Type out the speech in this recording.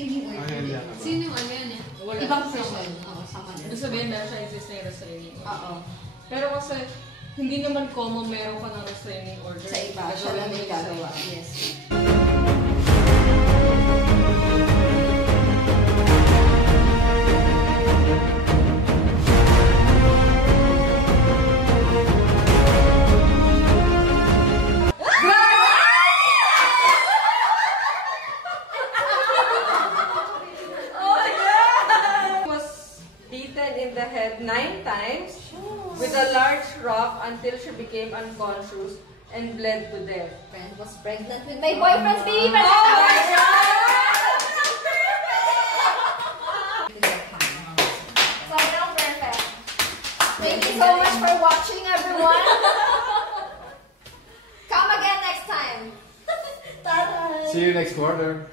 restraining order. Sino yung ano yan eh? Ibang person. Oo, sama din. Ibig sabihin, meron siya existing restraining order. Oo. Pero kasi, hindi naman common meron ka ng restraining order. Sa iba, siya lang may gagawa. Yes. In the head 9 times with a large rock until she became unconscious and bled to death. Friend was pregnant with my boyfriend's baby. Oh my God! Sobrang perfect. Thank you so much for watching, everyone. Come again next time. See you next quarter.